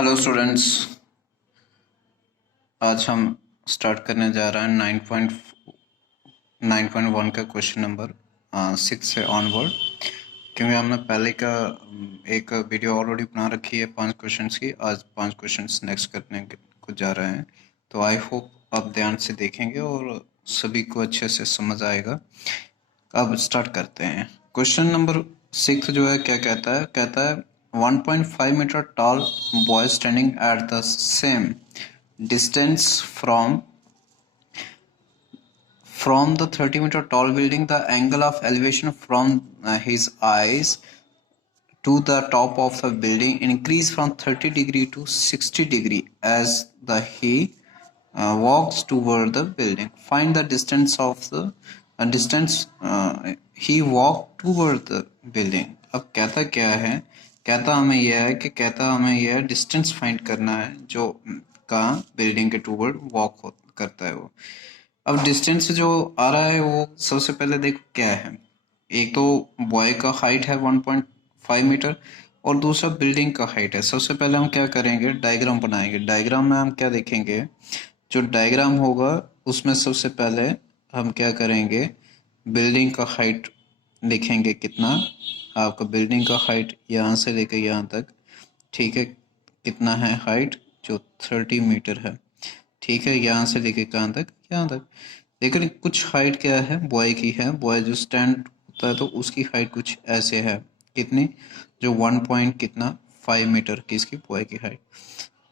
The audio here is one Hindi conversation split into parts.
हेलो स्टूडेंट्स, आज हम स्टार्ट करने जा रहे हैं 9.1 का क्वेश्चन नंबर 6 से ऑनवर्ड। क्योंकि हमने पहले का एक वीडियो ऑलरेडी बना रखी है 5 क्वेश्चंस की। आज 5 क्वेश्चंस नेक्स्ट करने को जा रहे हैं, तो आई होप आप ध्यान से देखेंगे और सभी को अच्छे से समझ आएगा। अब स्टार्ट करते हैं। क्वेश्चन नंबर 6 जो है क्या कहता है 1.5 metre tall boy standing at the same distance from the 30-meter tall building. The angle of elevation from his eyes to the top of the building increase from 30 degree to 60 degree as he walks toward the building. Find the distance of the distance he walked toward the building. अब कहता क्या है, कहता हमें यह है डिस्टेंस फाइंड करना है जो का बिल्डिंग के टूवर्ड वॉक करता है वो। अब डिस्टेंस जो आ रहा है वो सबसे पहले देखो क्या है। एक तो बॉय का हाइट है 1.5 मीटर और दूसरा बिल्डिंग का हाइट है। सबसे पहले हम क्या करेंगे, डायग्राम बनाएंगे। डायग्राम में हम क्या देखेंगे, जो डायग्राम होगा उसमें सबसे पहले हम क्या करेंगे, बिल्डिंग का हाइट लिखेंगे। कितना आपका बिल्डिंग का हाइट यहाँ से लेकर यहाँ तक, ठीक है, कितना है हाइट, जो 30 मीटर है, ठीक है, यहाँ से लेके कहाँ तक, यहाँ तक। लेकिन कुछ हाइट क्या है, बॉय की है। बॉय जो स्टैंड होता है तो उसकी हाइट कुछ ऐसे है, कितनी, जो 1 पॉइंट कितना 5 मीटर की इसकी बॉय की हाइट।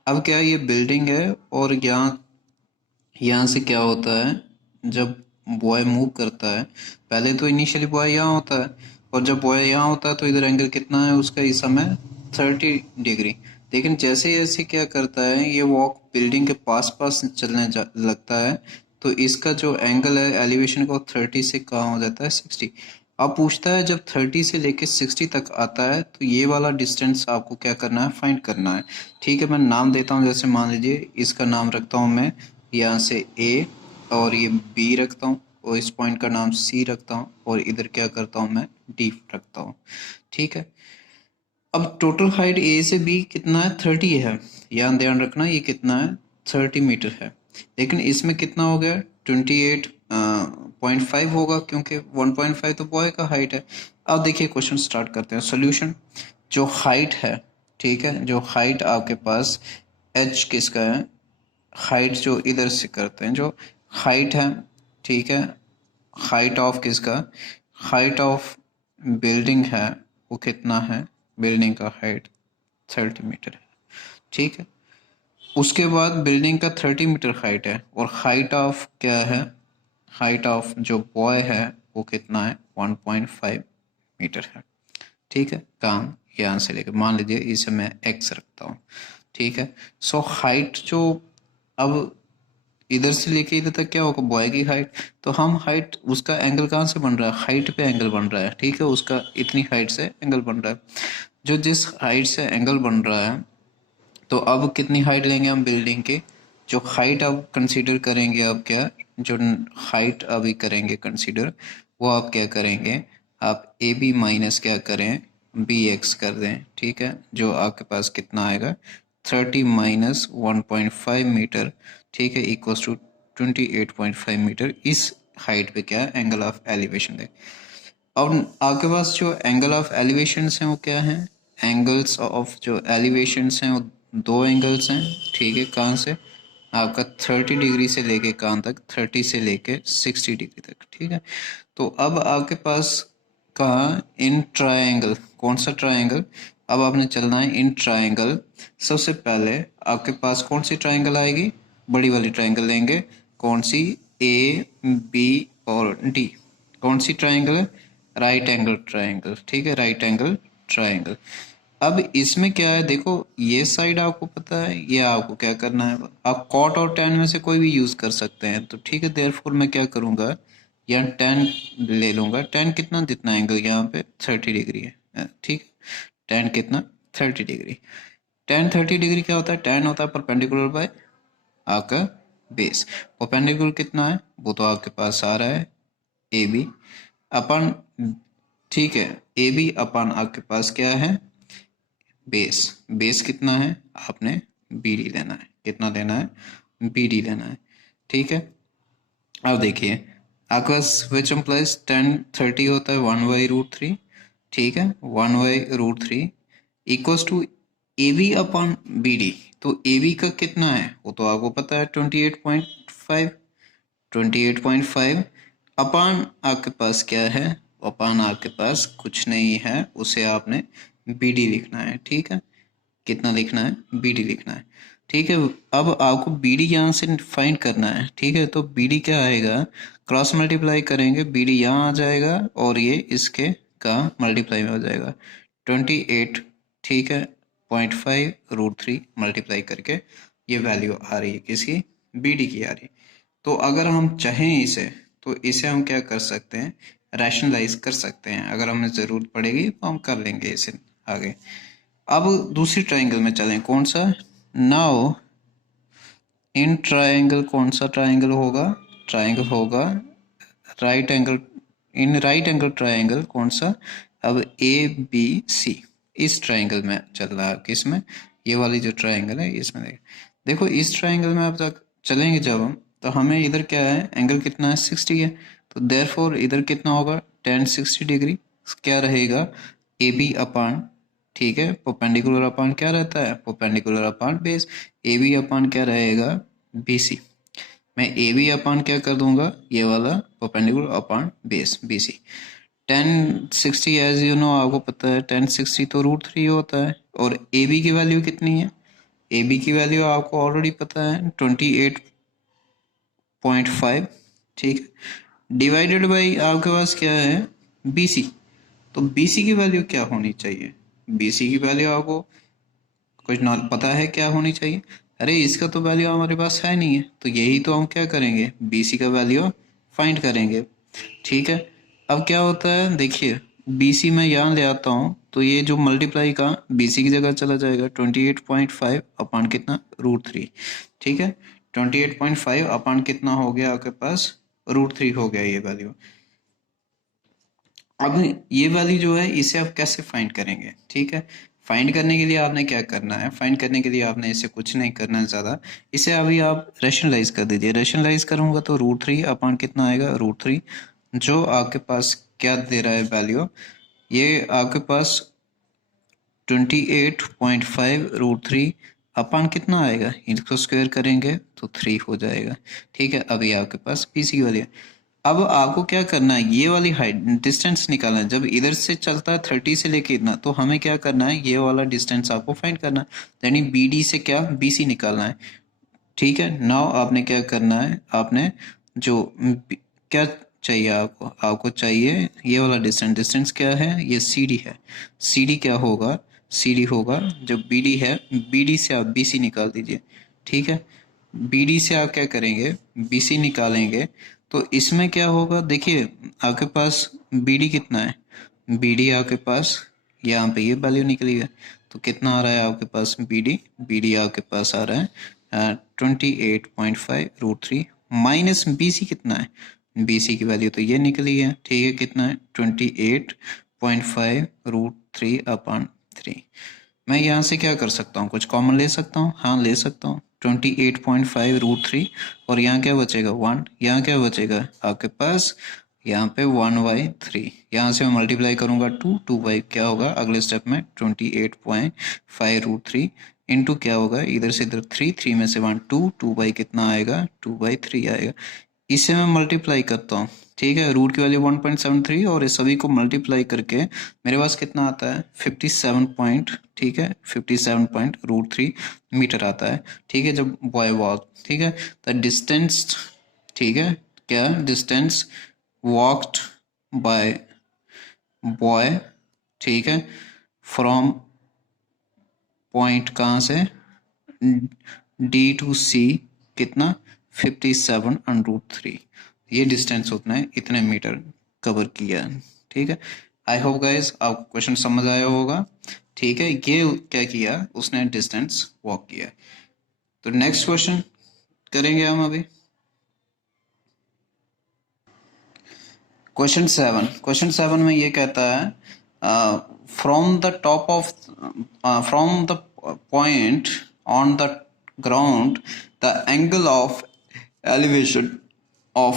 अब क्या ये बिल्डिंग है और यहाँ से क्या होता है, जब बॉय मूव करता है पहले तो इनिशियली बॉय यहाँ होता है और जब बॉय यहाँ होता है तो इधर एंगल कितना है उसका, इस समय 30 डिग्री। लेकिन जैसे जैसे क्या करता है, ये वॉक बिल्डिंग के पास पास चलने लगता है तो इसका जो एंगल है एलिवेशन का 30 से कहाँ हो जाता है 60। अब पूछता है जब 30 से लेके 60 तक आता है तो ये वाला डिस्टेंस आपको क्या करना है, फाइंड करना है। ठीक है, मैं नाम देता हूँ। जैसे मान लीजिए इसका नाम रखता हूँ मैं यहाँ से A और ये B रखता हूँ और इस पॉइंट का नाम C रखता हूँ और इधर क्या करता हूँ मैं D रखता हूँ। ठीक है, अब टोटल हाइट A से B कितना है, 30 है। यहाँ ध्यान रखना ये कितना है, 30 मीटर है। लेकिन इसमें कितना हो गया, 28.5 होगा क्योंकि 1.5 तो बॉय का हाइट है। अब देखिए क्वेश्चन स्टार्ट करते हैं। सोल्यूशन, जो हाइट है, ठीक है, जो हाइट आपके पास h किसका है, हाइट जो इधर से करते हैं, जो हाइट है, ठीक है, हाइट ऑफ किसका, हाइट ऑफ बिल्डिंग है वो कितना है, बिल्डिंग का हाइट 30 मीटर है। ठीक है, उसके बाद बिल्डिंग का 30 मीटर हाइट है और हाइट ऑफ क्या है, हाइट ऑफ जो बॉय है वो कितना है 1.5 मीटर है। ठीक है, काम यहाँ से लेकर मान लीजिए इसे मैं x रखता हूँ। ठीक है, सो हाइट जो अब इधर से लेके इधर तक क्या होगा, बॉय की हाइट, तो हम हाइट उसका एंगल कहाँ से बन रहा है, हाइट पे एंगल बन रहा है। ठीक है, उसका इतनी हाइट से एंगल बन रहा है। जो जिस हाइट से एंगल बन रहा है तो अब कितनी हाइट लेंगे हम बिल्डिंग की, जो हाइट अब कंसीडर करेंगे, अब क्या, जो हाइट अभी करेंगे कंसीडर, वो आप क्या करेंगे, आप ए बी माइनस क्या करें, बी एक्स कर दें। ठीक है, जो आपके पास कितना आएगा 30 माइनस 1.5 मीटर, ठीक है, इक्वल्स टू 28.5 मीटर। इस हाइट पे क्या एंगल ऑफ एलिवेशन है। अब आपके पास जो एंगल ऑफ एलिवेशन हैं वो क्या है, एंगल्स ऑफ जो एलिवेशन हैं वो दो एंगल्स हैं। ठीक है, कहाँ से, आपका 30 डिग्री से लेके कहाँ तक, 30 से लेके 60 डिग्री तक। ठीक है, तो अब आपके पास कहाँ, इन ट्रायंगल, कौन सा ट्रायंगल, अब आपने चलना है इन ट्रायंगल। सबसे पहले आपके पास कौन सी ट्रायंगल आएगी, बड़ी वाली ट्रायंगल लेंगे। कौन सी, ए बी और डी। कौन सी ट्रायंगल है, राइट एंगल ट्रायंगल। ठीक है, राइट एंगल ट्रायंगल। अब इसमें क्या है, देखो ये साइड आपको पता है, ये आपको क्या करना है, आप कॉट और टेन में से कोई भी यूज कर सकते हैं। तो ठीक है, देयरफॉर मैं क्या करूंगा, यहाँ टेन ले लूंगा। टेन कितना, जितना एंगल यहाँ पे 30 डिग्री है। ठीक है, टेन कितना 30 डिग्री। टेन 30 डिग्री क्या होता है, टेन होता है परपेंडिकुलर बाय आपका बेस। परपेंडिकुलर कितना है वो तो आपके पास आ रहा है ए बी अपन, ठीक है, ए बी अपन आपके पास क्या है बेस, बेस कितना है आपने BD लेना है, कितना लेना है BD लेना है, ठीक है। अब देखिए आपके पास विच इम्प्लाइज 10/30 होता है 1/√3, ठीक है, 1/√3 equals to AB upon BD। तो AB का कितना है वो तो आपको पता है 28.5, 28.5 अपान आपके पास क्या है, अपान आपके पास कुछ नहीं है, उसे आपने BD लिखना है, ठीक है, कितना लिखना है BD लिखना है, ठीक है। अब आपको BD यहाँ से फाइंड करना है, ठीक है। तो BD क्या आएगा, क्रॉस मल्टीप्लाई करेंगे, BD यहाँ आ जाएगा और ये इसके का मल्टीप्लाई में हो जाएगा 28, ठीक है, 0.5√3 मल्टीप्लाई करके ये वैल्यू आ रही है किसकी, BD की आ रही है। तो अगर हम चाहें इसे, तो इसे हम क्या कर सकते हैं, रैशनलाइज कर सकते हैं, अगर हमें ज़रूरत पड़ेगी तो हम कर लेंगे इसे आगे। अब दूसरी ट्रायंगल में चलें, कौन सा, नाउ इन ट्रायंगल, कौन सा ट्रायंगल होगा, ट्रायंगल होगा राइट एंगल, इन राइट एंगल ट्रायंगल कौन सा, अब ABC इस ट्रायंगल में चल रहा है, किसमें, ये वाली जो ट्रायंगल है इसमें। देखो इस ट्रायंगल में अब तक चलेंगे जब हम, तो हमें इधर क्या है, एंगल कितना है 60 है, तो देयरफॉर इधर कितना होगा tan 60 डिग्री, क्या रहेगा AB अपान, ठीक है, परपेंडिकुलर अपान क्या रहता है, परपेंडिकुलर अपान बेस, AB अपान क्या रहेगा BC। मैं AB अपान क्या कर दूंगा, ये वाला perpendicular upon base BC। 1060 as you know, आपको पता है 1060 तो √3 होता है, और AB की वैल्यू कितनी है, AB की वैल्यू आपको ऑलरेडी पता है 28.5, ठीक है, डिवाइडेड बाई आपके पास क्या है BC। तो BC की वैल्यू क्या होनी चाहिए, BC की वैल्यू आपको कुछ ना पता है क्या होनी चाहिए, अरे इसका तो वैल्यू हमारे पास है नहीं है, तो यही तो हम क्या करेंगे BC का वैल्यू फाइंड करेंगे, ठीक है। अब क्या होता है देखिए, BC में यहाँ ले आता हूँ तो ये जो मल्टीप्लाई का BC की जगह चला जाएगा 28.5 अपान कितना √3, ठीक है, 28.5 अपान कितना हो गया आपके पास √3 हो गया ये वैल्यू। अब ये वाली जो है इसे आप कैसे फाइंड करेंगे, ठीक है। फाइंड करने के लिए आपने क्या करना है, फाइंड करने के लिए आपने इसे कुछ नहीं करना है ज़्यादा, इसे अभी आप रेशनलाइज कर दीजिए, रेशनलाइज करूंगा तो √3 अपान कितना आएगा √3, जो आपके पास क्या दे रहा है वैल्यू, ये आपके पास 28.5 √3 अपान कितना आएगा, इसको स्क्वायर करेंगे तो 3 हो जाएगा, ठीक है। अभी आपके पास BC की वैल्यू, अब आपको क्या करना है, ये वाली हाइट डिस्टेंस निकालना है, जब इधर से चलता है 30 से लेके इतना, तो हमें क्या करना है, ये वाला डिस्टेंस आपको फाइंड करना है, यानी BD से क्या BC निकालना है, ठीक है। नाउ आपने क्या करना है, आपने जो क्या चाहिए आपको, आपको चाहिए ये वाला डिस्टेंस, डिस्टेंस क्या है, ये CD है, CD क्या होगा, CD होगा जो BD है, BD से आप BC निकाल दीजिए, ठीक है। BD से आप क्या करेंगे BC निकालेंगे, तो इसमें क्या होगा देखिए, आपके पास BD कितना है, BD आपके पास यहाँ पे ये वैल्यू निकली है, तो कितना आ रहा है आपके पास BD आपके पास आ रहा है 28.5 √3 माइनस BC कितना है, BC की वैल्यू तो ये निकली है, ठीक है, कितना है 28.5 √3 अपान 3। मैं यहाँ से क्या कर सकता हूँ, कुछ कॉमन ले सकता हूँ, हाँ ले सकता हूँ, 28.5 √3 और यहाँ क्या बचेगा 1, यहाँ क्या बचेगा आपके पास, यहाँ पे 1/3, यहाँ से मैं मल्टीप्लाई करूंगा 2 क्या होगा अगले स्टेप में 28.5 √3 इंटू क्या होगा, इधर से इधर 3 में से 1 2 कितना आएगा 2/3 आएगा। इसे मैं मल्टीप्लाई करता हूँ, ठीक है, रूट की वैल्यू 1.73 और इस सभी को मल्टीप्लाई करके मेरे पास कितना आता है 57 पॉइंट, ठीक है, 57.√3 मीटर आता है, ठीक है, जब बॉय वॉक, ठीक है, द डिस्टेंस, ठीक है, क्या डिस्टेंस वॉक्ड बाय बॉय, ठीक है, फ्रॉम पॉइंट कहाँ से D टू C कितना 57√3, ये डिस्टेंस उतना है, इतने मीटर कवर किया, ठीक है। आई होप गाइज आपको क्वेश्चन समझ आया होगा, ठीक है, ये क्या किया उसने डिस्टेंस वॉक किया। तो नेक्स्ट क्वेश्चन करेंगे हम अभी, क्वेश्चन 7 में ये कहता है from the top of from the point on the ground, the angle of elevation of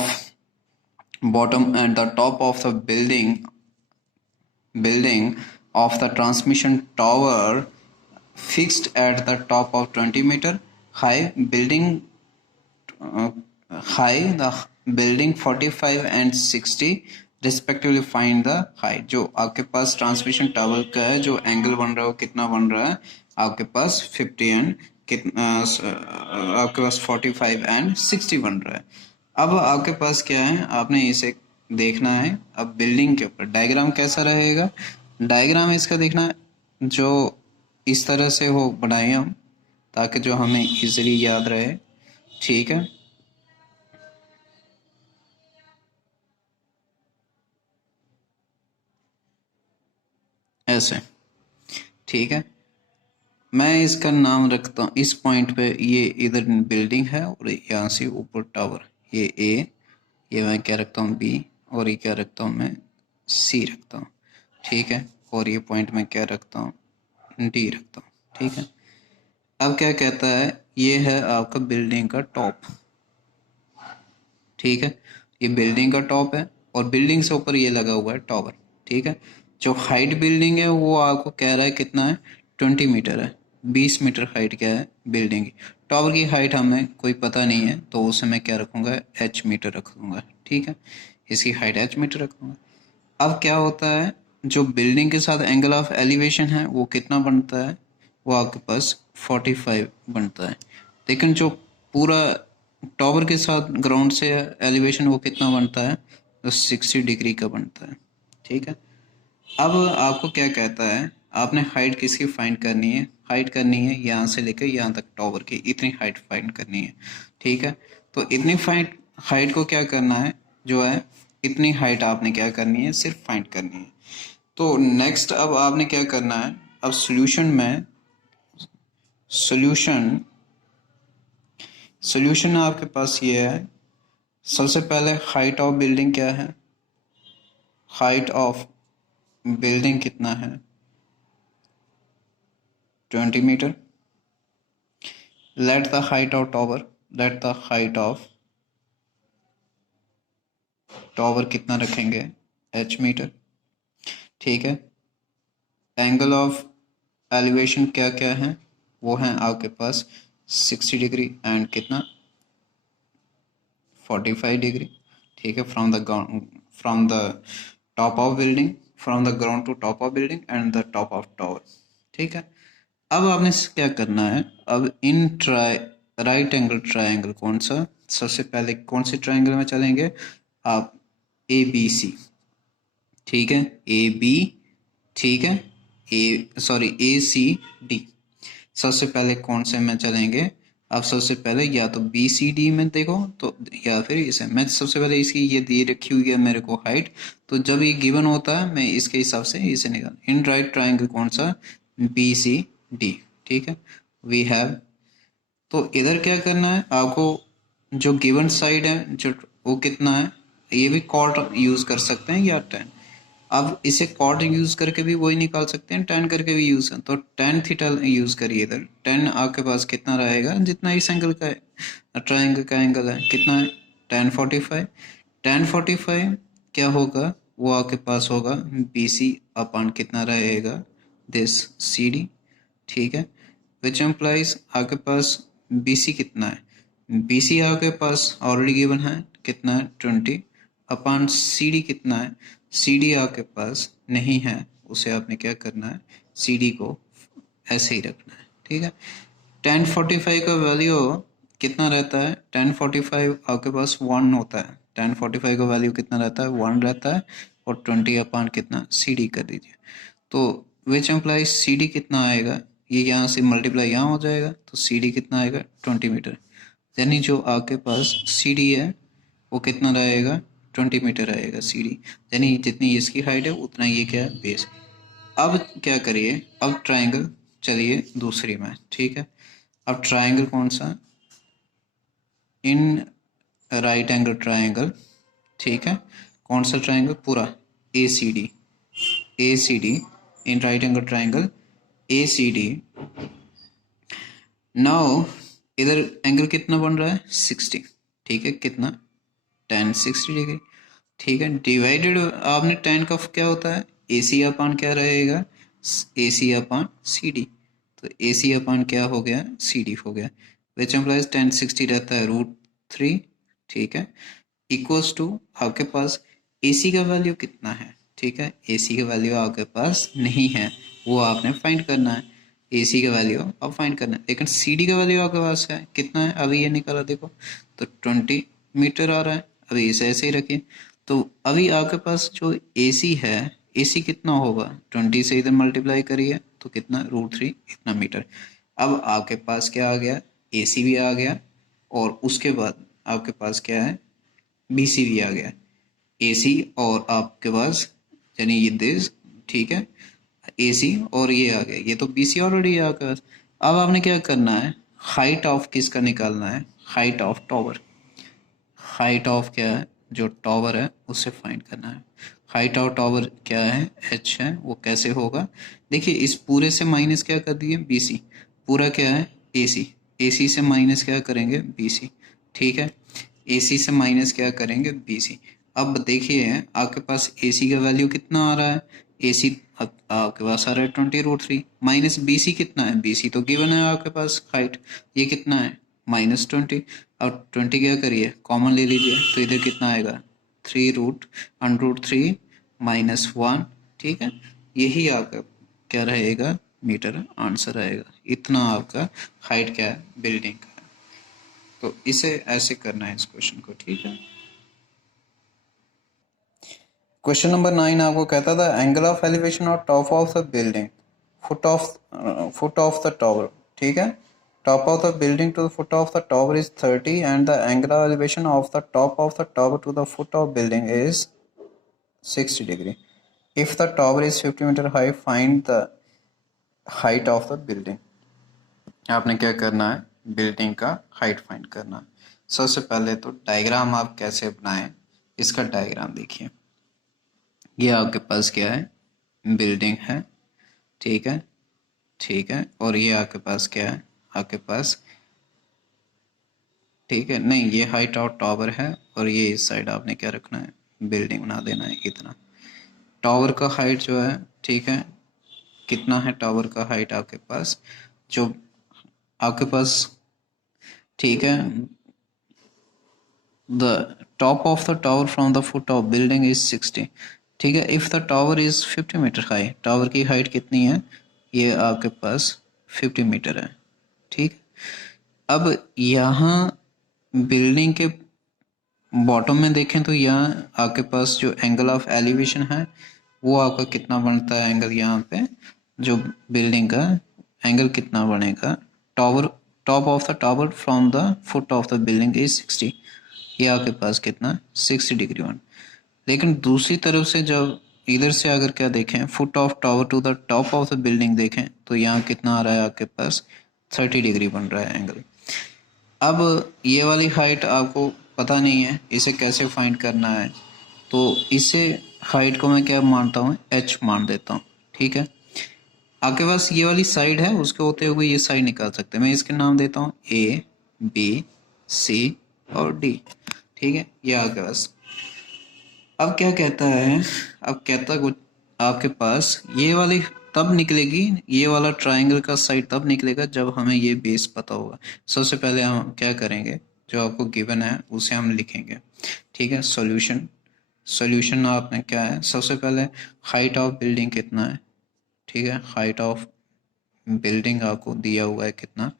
bottom and the top of the building of the transmission tower fixed at the top of 20-meter high building the building 45 and 60 respectively find the height. जो आपके पास ट्रांसमिशन टावर का है जो एंगल बन रहा है वो कितना बन रहा है आपके पास 50 एंड कितना आपके पास 45 एंड 60 बन रहा है। अब आपके पास क्या है, आपने इसे देखना है। अब बिल्डिंग के ऊपर डायग्राम कैसा रहेगा, डायग्राम इसका देखना है जो इस तरह से हो बनाए हम, ताकि जो हमें इजीली याद रहे। ठीक है, ऐसे। ठीक है, मैं इसका नाम रखता हूँ इस पॉइंट पे, ये इधर बिल्डिंग है और यहाँ से ऊपर टावर, ये ए, ये मैं क्या रखता हूँ बी, और ये क्या रखता हूँ मैं सी रखता हूँ। ठीक है, और ये पॉइंट मैं क्या रखता हूँ डी रखता हूँ। ठीक है, अब क्या कहता है, ये है आपका बिल्डिंग का टॉप। ठीक है, ये बिल्डिंग का टॉप है और बिल्डिंग से ऊपर ये लगा हुआ है टावर। ठीक है, जो हाइट बिल्डिंग है वो आपको कह रहा है कितना है, 20 मीटर है। 20 मीटर हाइट क्या है बिल्डिंग की। टावर की हाइट हमें कोई पता नहीं है तो उसे मैं क्या रखूंगा, h मीटर रखूंगा। ठीक है, इसकी हाइट h मीटर रखूंगा। अब क्या होता है, जो बिल्डिंग के साथ एंगल ऑफ एलिवेशन है वो कितना बनता है, वो आपके पास 45 बनता है। लेकिन जो पूरा टॉवर के साथ ग्राउंड से एलिवेशन वो कितना बनता है, तो 60 डिग्री का बनता है। ठीक है, अब आपको क्या कहता है, आपने हाइट किसकी फाइंड करनी है, हाइट करनी है यहाँ से लेकर यहाँ तक टॉवर की, इतनी हाइट फाइंड करनी है। ठीक है, तो इतनी हाइट को क्या करना है, जो है इतनी हाइट आपने क्या करनी है, सिर्फ फाइंड करनी है। तो नेक्स्ट अब आपने क्या करना है, अब सोल्यूशन आपके पास ये है। सबसे पहले हाइट ऑफ बिल्डिंग क्या है, हाइट ऑफ बिल्डिंग कितना है, 20 metre. Let the height of tower कितना रखेंगे, h मीटर। ठीक है, एंगल ऑफ एलिवेशन क्या क्या है, वो है आपके पास 60 डिग्री एंड कितना 45 डिग्री। ठीक है, from the top of building, from the ground to top of building and the top of tower. ठीक है, अब आपने क्या करना है, अब इन राइट एंगल ट्राइंगल कौन सा, सबसे पहले कौन से ट्राइंगल में चलेंगे आप, ए बी सी। ठीक है, ए बी, ठीक है, ए सी डी। सबसे पहले कौन से में चलेंगे, अब सबसे पहले या तो बी सी डी में देखो तो, या फिर इसे मैं सबसे पहले इसकी ये दी रखी हुई है मेरे को हाइट, तो जब ये गिवन होता है मैं इसके हिसाब से इसे निकाल, इन राइट ट्राइंगल कौन सा, बी सी डी। ठीक है, वी हैव, तो इधर क्या करना है आपको, जो गिवन साइड है जो वो कितना है, ये भी कॉट यूज कर सकते हैं या टेन। अब इसे कॉट यूज करके भी वही निकाल सकते हैं, टेन करके भी यूज, तो टेन थीटा यूज करिए इधर। टेन आपके पास कितना रहेगा, जितना इस एंगल का है ट्राइंगल का एंगल है कितना है, टेन 45। टेन 45 क्या होगा, वो आपके पास होगा बी सी अपान कितना रहेगा, दिस सी डी। ठीक है, विच एम्प्लाइज आपके पास बी सी कितना है, बी सी आपके पास ऑलरेडी गिवन है कितना है 20 अपान सी डी कितना है, सी डी आपके पास नहीं है, उसे आपने क्या करना है, सी डी को ऐसे ही रखना है। ठीक है, 1045 का वैल्यू कितना रहता है, 1045 आपके पास 1 होता है, 1045 का वैल्यू कितना रहता है, 1 रहता है, और 20 अपान कितना सी डी कर दीजिए। तो विच एम्प्लाइज सी डी कितना आएगा, ये यहाँ से मल्टीप्लाई यहाँ हो जाएगा, तो सी डी कितना आएगा 20 मीटर। यानी जो आपके पास सी डी है वो कितना रहेगा, 20 मीटर रहेगा सी डी, यानी जितनी इसकी हाइट है उतना ये क्या है बेस। अब क्या करिए, अब ट्राइंगल चलिए दूसरी में। ठीक है, अब ट्राइंगल कौन सा, इन राइट एंगल ट्राइंगल। ठीक है, कौन सा ट्राइंगल, पूरा A C D in right angle triangle ACD। Now इधर एंगल कितना बन रहा है 60, ठीक है, कितना tan 60 डिग्री, ठीक है। डिवाइडेड आपने tan का क्या होता है AC अपान क्या रहेगा AC अपान CD, तो AC अपान क्या हो गया CD हो गया, विच एम्प्लाइज tan 60 रहता है √3, ठीक है, इक्वल्स टू आपके पास AC का वैल्यू कितना है, ठीक है, AC का वैल्यू आपके पास नहीं है, वो आपने फाइंड करना है, AC का वैल्यू आप फाइंड करना है, लेकिन CD का वैल्यू आपके पास है कितना है, अभी ये निकाला देखो तो 20 मीटर आ रहा है, अभी इसे ऐसे ही रखिए, तो अभी आपके पास जो AC है AC कितना होगा 20 से इधर मल्टीप्लाई करिए तो कितना √3 इतना मीटर। अब आपके पास क्या आ गया AC भी आ गया और उसके बाद आपके पास क्या है BC भी आ गया, AC और आपके पास यानी ये दिस, ठीक है, AC और ये आ गया, ये तो BC ऑलरेडी है आपके पास। अब आपने क्या करना है हाइट ऑफ किसका निकालना है, height of tower, height of क्या है जो टॉवर है उससे फाइंड करना है, हाइट ऑफ टॉवर क्या है h है, वो कैसे होगा, देखिए इस पूरे से माइनस क्या कर दिए BC, पूरा क्या है AC, AC से माइनस क्या करेंगे BC, ठीक है, AC से माइनस क्या करेंगे BC। अब देखिए आपके पास AC का वैल्यू कितना आ रहा है, AC आपके पास आ रहा है 20√3, माइनस BC कितना है, BC तो गिवन है आपके पास हाइट, ये कितना है -20, और 20 क्या करिए कॉमन ले लीजिए तो इधर कितना आएगा 3√3 -1, ठीक है, यही आपका क्या रहेगा मीटर आंसर आएगा, इतना आपका हाइट क्या है बिल्डिंग का, तो इसे ऐसे करना है इस क्वेश्चन को, ठीक है। क्वेश्चन नंबर 9 आपको कहता था एंगल ऑफ एलिवेशन और top of the building, foot of the tower, ठीक है, top of the building to the foot of the tower is 30 and the angular elevation of the top of the tower to the foot of building is 60 degree. If the tower is 50 meter high, find the height of the building. आपने क्या करना है बिल्डिंग का हाइट फाइंड करना है। सबसे पहले तो डायग्राम आप कैसे बनाएं, इसका डायग्राम देखिए, ये आपके पास क्या है बिल्डिंग है, ठीक है, ठीक है, और ये आपके पास क्या है आपके पास, ठीक है, नहीं ये हाइट ऑफ टावर है और ये इस साइड आपने क्या रखना है बिल्डिंग बना देना है इतना, टावर का हाइट जो है, ठीक है, कितना है टावर का हाइट आपके पास, जो आपके पास, ठीक है, the top of the tower from the foot of building is 60, ठीक है, if the tower is 50 metre high, tower की हाइट कितनी है, ये आपके पास 50 मीटर है, ठीक। अब यहाँ बिल्डिंग के बॉटम में देखें तो यहाँ आपके पास जो एंगल ऑफ एलिवेशन है वो आपका कितना बनता है एंगल, यहाँ पे जो बिल्डिंग का एंगल कितना बनेगा, tower top of the tower from the foot of the building is 60, ये आपके पास कितना 60 डिग्री बन, लेकिन दूसरी तरफ से जब इधर से अगर क्या देखें foot of tower to the top of the building देखें तो यहाँ कितना आ रहा है आपके पास 30 डिग्री बन रहा है एंगल। अब ये वाली हाइट आपको पता नहीं है इसे कैसे फाइंड करना है, तो इसे हाइट को मैं क्या मानता हूँ h मान देता हूँ, ठीक है, आपके पास ये वाली साइड है उसके होते हुए ये साइड निकाल सकते हैं, मैं इसके नाम देता हूँ A B C और D, ठीक है, ये आपके पास। अब क्या कहता है, अब कहता कुछ आपके पास ये वाली तब निकलेगी, ये वाला ट्रायंगल का साइड तब निकलेगा जब हमें ये बेस पता होगा। सबसे पहले हम क्या करेंगे जो आपको गिवन है उसे हम लिखेंगे, ठीक है, सॉल्यूशन, सॉल्यूशन आपने क्या है सबसे पहले हाइट ऑफ बिल्डिंग कितना है, ठीक है, हाइट ऑफ बिल्डिंग आपको दिया हुआ है कितना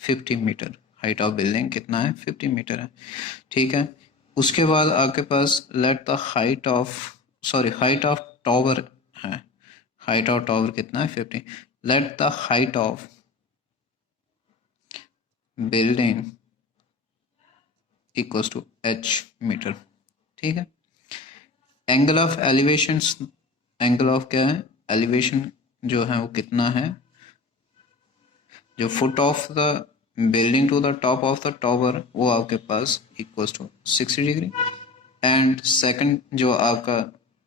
50 मीटर, हाइट ऑफ बिल्डिंग कितना है 50 मीटर है, ठीक है। उसके बाद आपके पास let the height of height of tower है, हाइट ऑफ टावर कितना है 50, let the height of building equals to h metre, ठीक है। Angle of elevation, angle of क्या है एलिवेशन जो है वो कितना है, जो foot of the building to the top of the tower वो आपके पास equals to 60 degree, and second जो आपका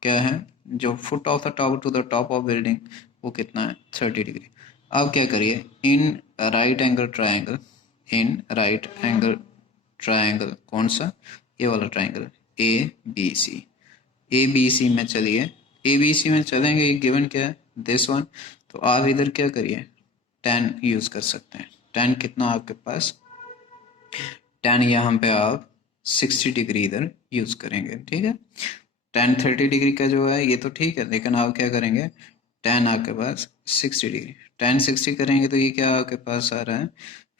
क्या है जो foot of the tower to the top of building वो कितना है 30 डिग्री। अब क्या करिए, in right angle triangle, in right angle triangle कौन सा, ये वाला triangle A B C, A B C में चलिए, ए बी सी में चलेंगे, ये गिवन क्या है दिस वन, तो आप इधर क्या करिए tan यूज कर सकते हैं। tan कितना आपके पास, tan यहाँ पे आप 60 डिग्री इधर यूज करेंगे, ठीक है। tan 30 डिग्री का जो है ये तो ठीक है, लेकिन आप क्या करेंगे tan आपके पास 60 डिग्री, tan 60 करेंगे तो ये क्या आपके पास आ रहा है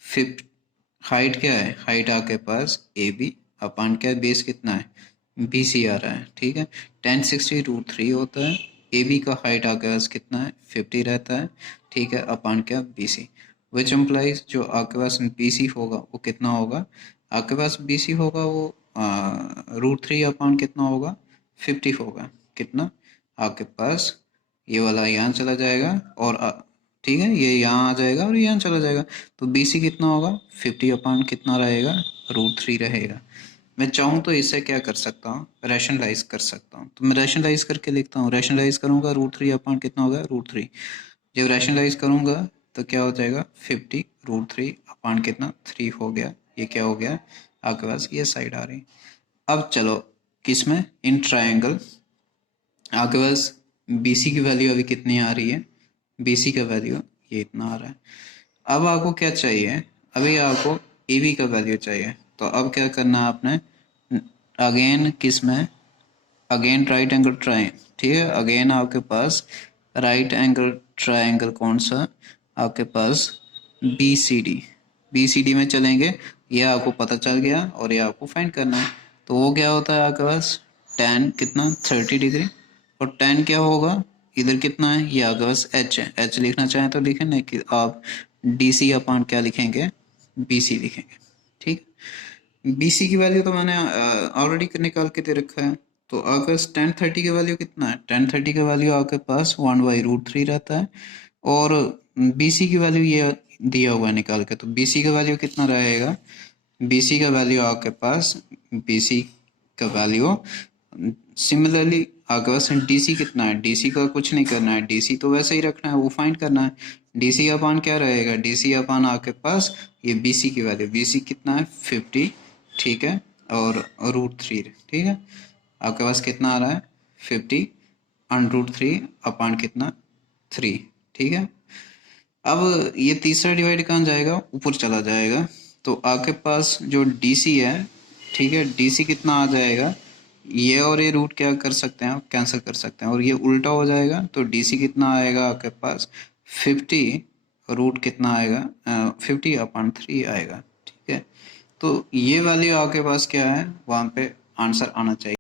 50, हाइट क्या है, हाइट आपके पास ए बी अपान क्या बेस कितना है बी सी आ रहा है, ठीक है। tan 60 √3 होता है, ए बी का हाइट आपके पास कितना है 50 रहता है, ठीक है, अपान क्या बी सी, विच एम्प्लाइज जो आपके पास बी सी होगा वो कितना होगा, आपके पास बी सी होगा वो √3 अपान कितना होगा 50 होगा, कितना आपके पास ये वाला यहाँ चला जाएगा और ठीक है ये यहाँ आ जाएगा और यहाँ चला जाएगा, तो बी सी कितना होगा 50 अपान कितना रहेगा √3 रहेगा। मैं चाहूँ तो इसे क्या कर सकता हूँ रैशनलाइज कर सकता हूँ, तो मैं रैशनलाइज करके लिखता हूँ, रैशनलाइज करूँगा √3 अपान कितना होगा √3, जब रैशनलाइज करूँगा तो क्या हो जाएगा 50 √3 अपान कितना 3 हो गया, ये क्या हो गया आपके पास ये साइड आ रही। अब चलो किसमें इन ट्राइंगल आपके पास BC की वैल्यू अभी कितनी आ रही है, BC का वैल्यू ये इतना आ रहा है। अब आपको क्या चाहिए, अभी आपको AB का वैल्यू चाहिए, तो अब क्या करना है आपने अगेन किस में, अगेन राइट एंगल ट्राइंगल, ठीक है, अगेन आपके पास राइट एंगल ट्राइंगल कौन सा आपके पास BCD, BCD में चलेंगे, ये आपको पता चल गया और ये आपको फाइंड करना है, तो वो क्या होता है आपके पास tan कितना 30 डिग्री, और tan क्या होगा इधर कितना है ये आपके पास h है, h लिखना चाहें तो लिखें, नहीं कि आप DC अपान क्या लिखेंगे BC लिखेंगे, ठीक। BC की वैल्यू तो मैंने ऑलरेडी निकाल के दे रखा है, तो अगर tan 30 की वैल्यू कितना है, tan 30 की वैल्यू आपके पास 1/√3 रहता है, और BC की वैल्यू ये दिया हुआ है निकाल के, तो BC का वैल्यू कितना रहेगा, BC का वैल्यू आपके पास BC का वैल्यू सिमिलरली आपके पास DC कितना है, DC का कुछ नहीं करना है, DC तो वैसे ही रखना है, वो फाइंड करना है, DC अपान क्या रहेगा, DC अपान आपके पास ये BC की वैल्यू, BC कितना है 50, ठीक है, और √3, ठीक है, आपके पास कितना आ रहा है 50 √3 अपान कितना 3, ठीक है। अब ये तीसरा डिवाइड कहाँ जाएगा, ऊपर चला जाएगा, तो आपके पास जो DC है, ठीक है, DC कितना आ जाएगा, ये और ये रूट क्या कर सकते हैं आप कैंसिल कर सकते हैं, और ये उल्टा हो जाएगा, तो DC कितना आएगा आपके पास 50 रूट कितना आएगा 50/3 आएगा, ठीक है। तो ये वैल्यू आपके पास क्या है वहाँ पे आंसर आना चाहिए।